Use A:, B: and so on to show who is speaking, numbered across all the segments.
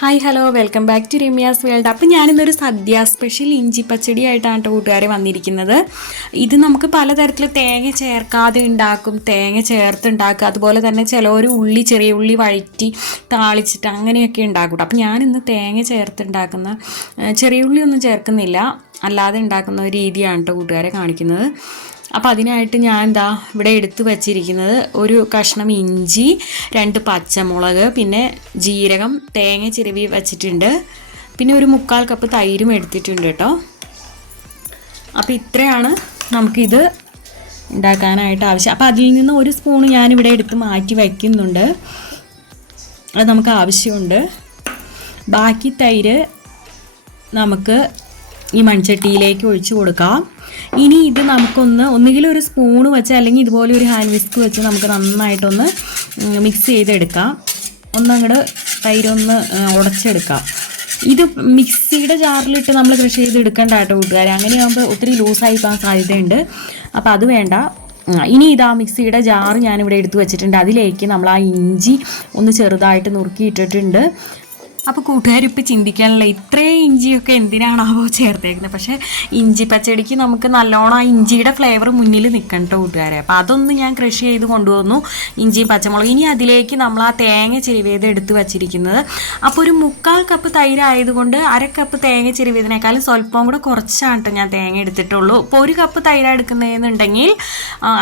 A: Hi hello welcome back to Ramya's world അപ്പോൾ ഞാനിന്നൊരു സദ്യ special ഇഞ്ചി പച്ചടി ആയിട്ടാണ് കേട്ടോ കൂട്ടുകാരെ വന്നിരിക്കുന്നത്. ഇത് നമുക്ക് പലതരത്തിൽ തേങ്ങ ചേർക്കാതെ ഉണ്ടാക്കും തേങ്ങ ചേർത്ത് ഉണ്ടാക്കുക അതുപോലെ തന്നെ ചിലവർ ഉള്ളി ചെറിയ ഉള്ളി വഴറ്റി താളിച്ചിട്ട് അങ്ങനെയൊക്കെ ഉണ്ടാക്കും അപ്പോൾ ഞാനിന്ന് തേങ്ങ ചേർത്തുണ്ടാക്കുന്ന ചെറിയ ഉള്ളി ഒന്നും ചേർക്കുന്നില്ല. അല്ലാതെ ഉണ്ടാക്കുന്ന ഒരു രീതിയാണ് കേട്ടോ കൂട്ടുകാരെ കാണിക്കുന്നത്. അപ്പോൾ അതിനായിട്ട് ഞാൻ എന്താ ഇവിടെ എടുത്തു വച്ചിരിക്കുന്നത് ഒരു കഷ്ണം ഇഞ്ചി രണ്ട് പച്ചമുളക് പിന്നെ ജീരകം തേങ്ങ ചിരവി വച്ചിട്ടുണ്ട്. പിന്നെ ഒരു മുക്കാൽ കപ്പ് തൈരും എടുത്തിട്ടുണ്ട് കേട്ടോ. അപ്പോൾ ഇത്രയാണ് നമുക്കിത് ഉണ്ടാക്കാനായിട്ട് ആവശ്യം. അപ്പോൾ അതിൽ നിന്ന് ഒരു സ്പൂൺ ഞാനിവിടെ എടുത്ത് മാറ്റി വയ്ക്കുന്നുണ്ട്. അത് നമുക്ക് ആവശ്യമുണ്ട്. ബാക്കി തൈര് നമുക്ക് ഈ മൺചട്ടിയിലേക്ക് ഒഴിച്ചു കൊടുക്കാം. ഇനി ഇത് നമുക്കൊന്ന് ഒന്നുകിൽ ഒരു സ്പൂണ് വെച്ച് അല്ലെങ്കിൽ ഇതുപോലെ ഒരു ഹാൻഡ് വിസ്ക് വെച്ച് നമുക്ക് നന്നായിട്ടൊന്ന് മിക്സ് ചെയ്തെടുക്കാം. ഒന്നങ്ങോട്ട് തൈരൊന്ന് ഉടച്ചെടുക്കാം. ഇത് മിക്സിയുടെ ജാറിലിട്ട് നമ്മൾ കൃഷി ചെയ്ത് എടുക്കേണ്ട കേട്ടോ കൂട്ടുകാരെ. അങ്ങനെയാകുമ്പോൾ ഒത്തിരി ലൂസായി പോകാൻ സാധ്യതയുണ്ട്. അപ്പോൾ അത് വേണ്ട. ഇനി ഇതാ മിക്സിയുടെ ജാറ് ഞാനിവിടെ എടുത്തു വെച്ചിട്ടുണ്ട്. അതിലേക്ക് നമ്മൾ ആ ഇഞ്ചി ഒന്ന് ചെറുതായിട്ട് നുറുക്കിയിട്ടിട്ടുണ്ട്. അപ്പോൾ കൂട്ടുകാരിപ്പോൾ ചിന്തിക്കാനുള്ള ഇത്രയും ഇഞ്ചിയൊക്കെ എന്തിനാണാവോ ചേർത്തേക്കുന്നത്. പക്ഷേ ഇഞ്ചി പച്ചടിക്ക് നമുക്ക് നല്ലോണം ആ ഇഞ്ചിയുടെ ഫ്ലേവർ മുന്നിൽ നിൽക്കണ്ട കൂട്ടുകാരെ. അപ്പോൾ അതൊന്ന് ഞാൻ കൃഷി ചെയ്ത് കൊണ്ടുവന്നു ഇഞ്ചിയും പച്ചമുളകും. ഇനി അതിലേക്ക് നമ്മൾ ആ തേങ്ങ ചെരുവേത് എടുത്ത് വച്ചിരിക്കുന്നത്. അപ്പോൾ ഒരു മുക്കാൽ കപ്പ് തൈരായതുകൊണ്ട് അര കപ്പ് തേങ്ങ ചെരുവേതിനേക്കാളും സ്വല്പം കൂടെ കുറച്ചാണ് കേട്ടോ ഞാൻ തേങ്ങ എടുത്തിട്ടുള്ളൂ. ഇപ്പോൾ ഒരു കപ്പ് തൈര് എടുക്കുന്നതെന്നുണ്ടെങ്കിൽ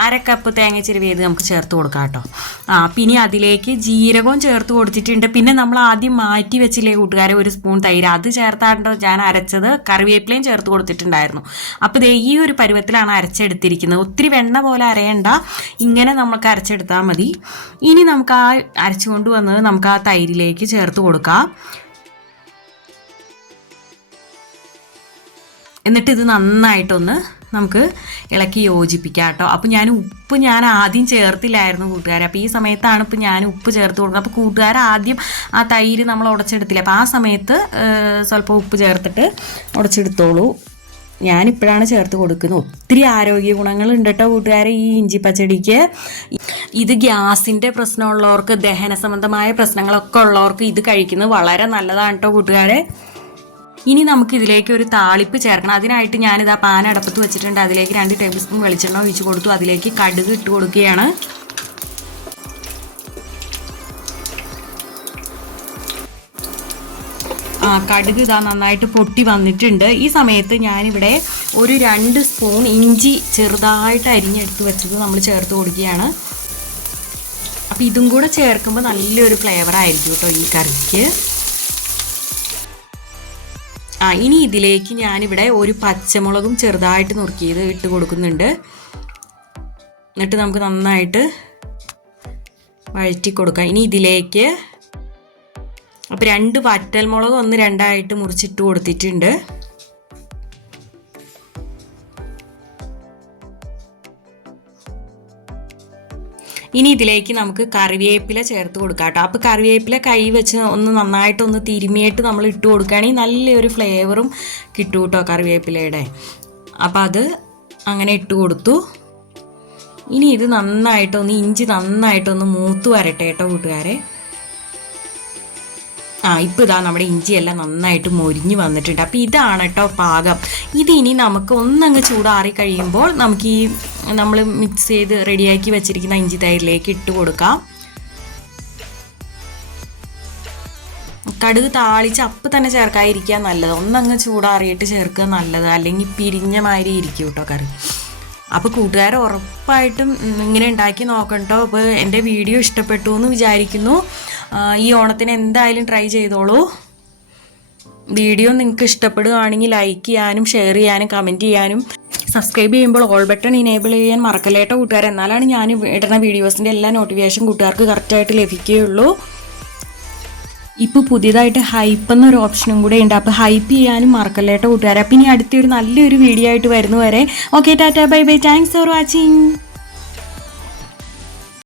A: അര കപ്പ് തേങ്ങ ചെരുവേത് നമുക്ക് ചേർത്ത് കൊടുക്കാം കേട്ടോ ആ പിന്നെ അതിലേക്ക് ജീരകവും ചേർത്ത് കൊടുത്തിട്ടുണ്ട്. പിന്നെ നമ്മൾ ആദ്യം മാറ്റി വെച്ചില്ലേ കൂട്ടുകാരെ? ഒരു സ്പൂൺ തൈര്. അത് ചേർത്താണ്ട് ഞാൻ അരച്ചത് കറിവേപ്പിലയും ചേർത്ത് കൊടുത്തിട്ടുണ്ടായിരുന്നു. അപ്പോൾ ദേ ഈ ഒരു പരുവത്തിലാണ് അരച്ചെടുത്തിരിക്കുന്നത്. ഒത്തിരി വെണ്ണ പോലെ അരയണ്ട. ഇങ്ങനെ നമുക്ക് അരച്ചെടുത്താൽ മതി. ഇനി നമുക്ക് ആ അരച്ചു കൊണ്ടുവന്നത് നമുക്ക് ആ തൈരിലേക്ക് ചേർത്ത് കൊടുക്കാം. എന്നിട്ട് ഇത് നന്നായിട്ടൊന്ന് നമുക്ക് ഇളക്കി യോജിപ്പിക്കാം കേട്ടോ. അപ്പോൾ ഞാൻ ഉപ്പ് ഞാൻ ആദ്യം ചേർത്തില്ലായിരുന്നു കൂട്ടുകാരെ. അപ്പോൾ ഈ സമയത്താണ് ഇപ്പോൾ ഞാൻ ഉപ്പ് ചേർത്ത് കൊടുക്കുന്നത്. അപ്പോൾ കൂട്ടുകാർ ആദ്യം ആ തൈര് നമ്മൾ ഉടച്ചെടുത്തില്ല? അപ്പോൾ ആ സമയത്ത് സ്വല്പം ഉപ്പ് ചേർത്തിട്ട് ഉടച്ചെടുത്തോളൂ. ഞാനിപ്പോഴാണ് ചേർത്ത് കൊടുക്കുന്നത്. ഒത്തിരി ആരോഗ്യ ഗുണങ്ങൾ ഉണ്ട് കേട്ടോ കൂട്ടുകാരെ ഈ ഇഞ്ചി പച്ചടിക്ക്. ഇത് ഗ്യാസിന്റെ പ്രശ്നമുള്ളവർക്ക് ദഹന സംബന്ധമായ പ്രശ്നങ്ങളൊക്കെ ഉള്ളവർക്ക് ഇത് കഴിക്കുന്നത് വളരെ നല്ലതാണ് കേട്ടോ കൂട്ടുകാരെ. ഇനി നമുക്ക് ഇതിലേക്ക് ഒരു താളിപ്പ് ചേർക്കണം. അതിനായിട്ട് ഞാനിതാ പാൻ അടപ്പത്ത് വെച്ചിട്ടുണ്ട്. അതിലേക്ക് രണ്ട് ടേബിൾ സ്പൂൺ വെളിച്ചെണ്ണ ഒഴിച്ച് കൊടുത്തു. അതിലേക്ക് കടുക് ഇട്ട് കൊടുക്കുകയാണ്. ആ കടുക് ഇതാ നന്നായിട്ട് പൊട്ടി വന്നിട്ടുണ്ട്. ഈ സമയത്ത് ഞാനിവിടെ ഒരു രണ്ട് സ്പൂൺ ഇഞ്ചി ചെറുതായിട്ട് അരിഞ്ഞെടുത്ത് വെച്ചത് നമ്മൾ ചേർത്ത് കൊടുക്കുകയാണ്. അപ്പോൾ ഇതും കൂടെ ചേർക്കുമ്പോൾ നല്ലൊരു ഫ്ലേവർ ആയിരിക്കും കേട്ടോ ഈ കറിക്ക്. ആ ഇനി ഇതിലേക്ക് ഞാനിവിടെ ഒരു പച്ചമുളകും ചെറുതായിട്ട് നുറുക്കിയത് ഇട്ട് കൊടുക്കുന്നുണ്ട്. എന്നിട്ട് നമുക്ക് നന്നായിട്ട് വഴറ്റി കൊടുക്കാം. ഇനി ഇതിലേക്ക് അപ്പോൾ രണ്ട് വറ്റൽമുളക് ഒന്ന് രണ്ടായിട്ട് മുറിച്ചിട്ട് കൊടുത്തിട്ടുണ്ട്. ഇനി ഇതിലേക്ക് നമുക്ക് കറിവേപ്പില ചേർത്ത് കൊടുക്കാം കേട്ടോ. അപ്പോൾ കറിവേപ്പില കൈ വെച്ച് ഒന്ന് നന്നായിട്ടൊന്ന് തിരുമിയിട്ട് നമ്മൾ ഇട്ട് കൊടുക്കുകയാണെങ്കിൽ നല്ലൊരു ഫ്ലേവറും കിട്ടും കേട്ടോ കറിവേപ്പിലയുടെ. അപ്പോൾ അത് അങ്ങനെ ഇട്ട് കൊടുത്തു. ഇനി ഇത് നന്നായിട്ടൊന്ന് ഇഞ്ചി നന്നായിട്ടൊന്ന് മൂത്ത് വരട്ടെ കേട്ടോ കൂട്ടുകാരെ. ആ ഇപ്പോൾ ഇതാ നമ്മുടെ ഇഞ്ചിയെല്ലാം നന്നായിട്ട് മൊരിഞ്ഞ് വന്നിട്ടുണ്ട്. അപ്പോൾ ഇതാണ് കേട്ടോ പാകം. ഇതിനി നമുക്ക് ഒന്നങ്ങ് ചൂടാറി കഴിയുമ്പോൾ നമുക്ക് ഈ നമ്മൾ മിക്സ് ചെയ്ത് റെഡിയാക്കി വെച്ചിരിക്കുന്ന ഇഞ്ചി തൈരിലേക്ക് ഇട്ട് കൊടുക്കാം. കടുക് താളിച്ച് അപ്പം തന്നെ ചേർക്കാതിരിക്കുക നല്ലത്. ഒന്നങ്ങ് ചൂടാറിയിട്ട് ചേർക്കുക നല്ലത്. അല്ലെങ്കിൽ പിരിഞ്ഞ മാതിരി ഇരിക്കും കേട്ടോ കറി. അപ്പോൾ കൂട്ടുകാർ ഉറപ്പായിട്ടും ഇങ്ങനെ ഉണ്ടാക്കി നോക്കണ്ടോ അപ്പോൾ എന്റെ വീഡിയോ ഇഷ്ടപ്പെട്ടു എന്ന് വിചാരിക്കുന്നു. ഈ ഓണത്തിന് എന്തായാലും ട്രൈ ചെയ്തോളൂ. വീഡിയോ നിങ്ങൾക്ക് ഇഷ്ടപ്പെടുകയാണെങ്കിൽ ലൈക്ക് ചെയ്യാനും ഷെയർ ചെയ്യാനും കമന്റ് ചെയ്യാനും സബ്സ്ക്രൈബ് ചെയ്യുമ്പോൾ ഓൾ ബട്ടൺ ഇനേബിൾ ചെയ്യാൻ മറക്കല്ലേട്ടോ കൂട്ടുകാർ എന്നാലാണ് ഞാൻ ഇടുന്ന വീഡിയോസിന്റെ എല്ലാ നോട്ടിഫിക്കേഷൻ കൂട്ടുകാർക്ക് കറക്റ്റായിട്ട് ലഭിക്കുകയുള്ളൂ. ഇപ്പോൾ പുതിയതായിട്ട് ഹൈപ്പ് എന്നൊരു ഓപ്ഷനും കൂടെ ഉണ്ട്. അപ്പോൾ ഹൈപ്പ് ചെയ്യാനും മറക്കല്ലേട്ടോ കൂട്ടുകാരെ. അപ്പം ഇനി അടുത്തൊരു നല്ലൊരു വീഡിയോ ആയിട്ട് വരുന്നവരെ okay tata bye bye thanks for watching